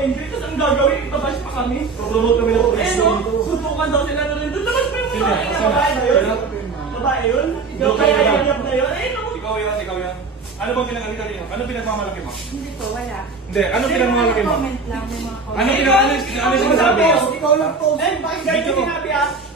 mag-enjoy, tapos ang gagawin, ipabash pa kami. Promote kami ng Eh police no, dito. sutukan daw sila na rin doon. Tapos pa yung Sino? babae na yun. Babae yun? Yung kaya yayap na yun? Eh no. Ikaw yan. Ano bang pinag-alika niyo? Ano pinagmamalaki mo? Hindi po, wala. Hindi, ano pinagmamalaki mo? Comment lang, may mga comment. Ano sinasabi mo? Ikaw lang po. Eh, bakit ganyan sinabi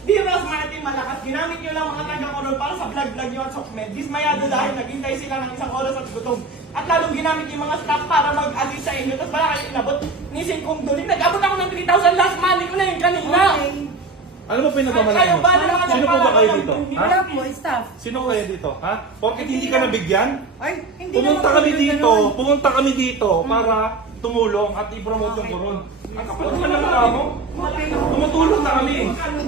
Di mas Martin malakas, ginamit nyo lang mga taga-koron para sa vlog-vlog nyo at Sokmed. Dismayado dahil naghintay sila ng isang oras at gutom. At lalong ginamit yung mga staff para mag-assist sa inyo. Tapos wala kayo inabot. Nisin kong duling. Nag-abot ako ng 3,000 last money ko na yun kanina. Ano ba pinagmamalaki Kayo mo? ba naman Sino po ba kayo dito? Ha? Wala po, staff. Sino kayo dito? Ha? Porket hindi ka nabigyan? Ay, hindi Pumunta naman kami po dito, ganun. pumunta kami dito para tumulong at i-promote yung koron. Ang kapal naman ng tao mo. Tumutulong na kami.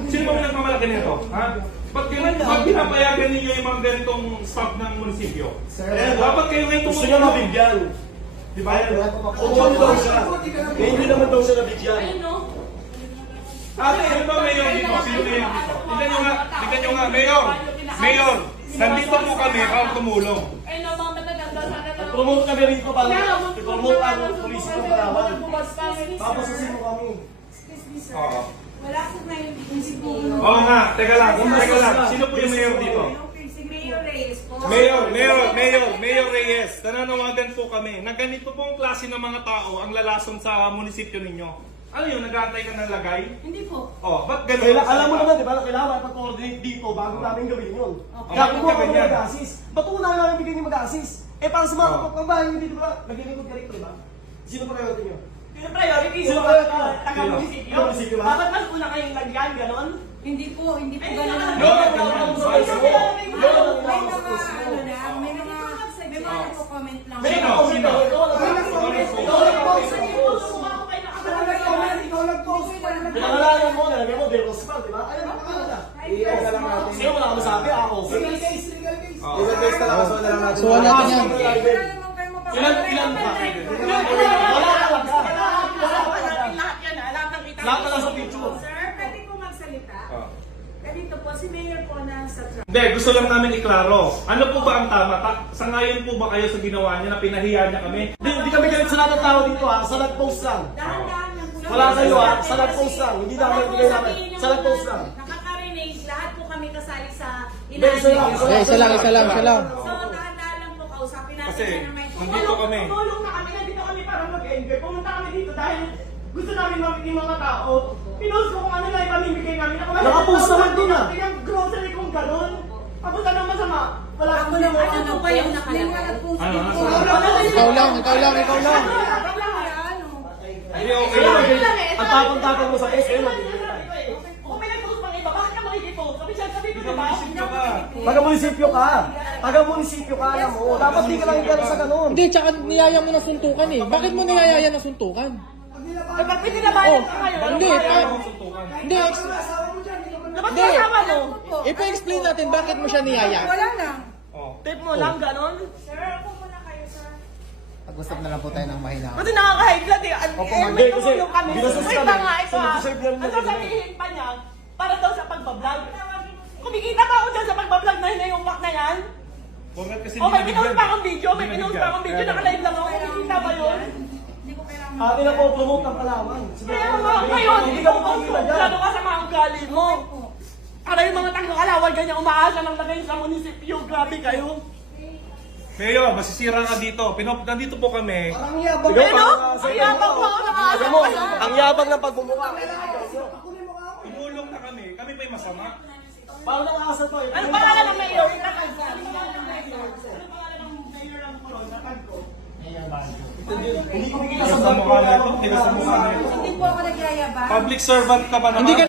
Sino ba pinagmamalaki nito? Ha? Ba't pinapayagan ninyo yung mga ganitong staff ng munisipyo? Dapat kayo ngayon Gusto tumulong. niya mabigyan. Di ba? Umuwi daw siya. Eh, hindi naman daw siya nabigyan. Ayun no. Ano ba mayor dito? Sino mayor dito? Tingnan nyo nga, mayor! Mayor! Nandito po kami para tumulong. Ayun no, mga mataganda sana na. Promote kami rito para i-promote ang police ng Palawan. Tapos sasino kami. Excuse me, sir. Oo. Wala po ngayon munisipyo. Oo nga, teka lang. Sino po yung mayor dito? Okay, si Mayor Reyes po. Mayor Reyes, nananawagan po kami na ganito pong klase ng mga tao ang lalason sa munisipyo ninyo. Ano yun, nag-aantay ka ng lagay? Hindi po. Oh, ba't ganun? Alam mo naman, di ba, kailangan mag-coordinate dito bago namin gawin yun. Okay. Kaya kumuha kami Ganyan. mag-assist. Ba't una namin bigyan yung mag-assist? Eh, para sa mga kapagbahay nyo dito ba? Naglilingkod ka rito, di ba? Sino pa kayo nyo? Yung priority Sino yung ba? taga-munisipyo. Taga-munisipyo ba? Bakit mas una kayong lagyan, ganon? Hindi po Ay, ganun. naman. No, May mga nagko-comment lang. Sino? Pinangalanan mo, nalagyan mo, De Rosval, di ba? Ayun, pangalan na. Iyan na lang natin. Sino mo nakasabi? Ako. Legal case na lang. So, na lang natin. Suwan natin yan. Wala naman kayo Ilan ba? Wala talaga. Lahat yan, lahat ng kita. Lahat na lang sa picture. Sir, pwede po magsalita. Oh. Ganito po, si Mayor po na sa truck. Hindi, gusto lang namin iklaro. Ano po ba ang tama? Sangayon po ba kayo sa ginawa niya na pinahiya niya kami? Hindi kami galit sa lahat ng tao dito ha. Sa nag-post lang. Dahan-dahan lang po. Wala kayo ha. Sa nag-post lang. Hindi namin ibigay namin. Sa nag-post lang. Nakaka-renage, lahat po kami kasali sa Hindi, isa lang. Isa lang. So, dahan-dahan lang po kausapin natin Kasi, siya ng may nandito kami. Tumulong na kami, nandito kami para mag-enjoy. Pumunta kami dito dahil gusto namin mamit yung mga tao. Pinost ko kung ano na ipamimigay namin. Nakapost naman dun, ah. Yung grocery kong gano'n. Tapos ano masama? Wala Ako akong lang, ginawa. ano po yung nakalagay? Ikaw lang. Hindi, okay lang. Ang tapang-tapang mo sa SM. Kung may nag-post pang iba, bakit ka makikipost? Sabi ko, diba? Taga-munisipyo ka. Taga-munisipyo ka, alam mo. Dapat di ka lang gano'n sa ganun. Hindi, tsaka niyaya mo na suntukan eh. Bakit mo niyayaya na suntukan? Eh, ba't may tinabayan ka kayo? Hindi, hindi. Dapat Hindi. kasama mo. Ipa-explain natin bakit mo siya niyaya. Wala lang. Tape mo lang, gano'n. Sir, ako muna kayo, sir. Pag-usap na lang po tayo ng mahina. Kasi nakaka-hide lang eh. May hindi, kasi tumulong kami. binastos Wait kami. lang nga, ito So, ah. nag-deserve yan Ang na sasabihin pa niya, para daw sa pagbablog. Kumikita pa ako dyan sa pagbablog na hinayungpak na yan. Porket kasi Oh, may hindi pinost nabigyan. pa akong video, may pinost pa akong video, nakalive lang ako, kumikita ba yun? Hindi ko kailangan. Atin na po, promote ng Palawan. Kaya nga, ngayon, Hindi ikaw ka kung makikita dyan. gano'n ka sa mga ugali mo. Para yung mga taga-alawal, ganyan umaasa ng lagay sa munisipyo, grabe kayo. Mayor, masisira ka dito. Nandito po kami. Ang yabang. Ano? Ang yabang mo, nakaasa Alam mo, ka. ang yabang ng pagbumuka. Tumulong na kami. Kami pa yung masama. Paano nang asa to eh? Ano pangalan ng mayor? Ano pangalan ng mayor? Ano pangalan ng mayor ng Coron? Natag ko. Hindi ko bigyan Tigas sa sa mukha na ito. Tigas sa mukha na ito. Hindi po ako nagyayabang. Public servant ka ba naman? Hindi ka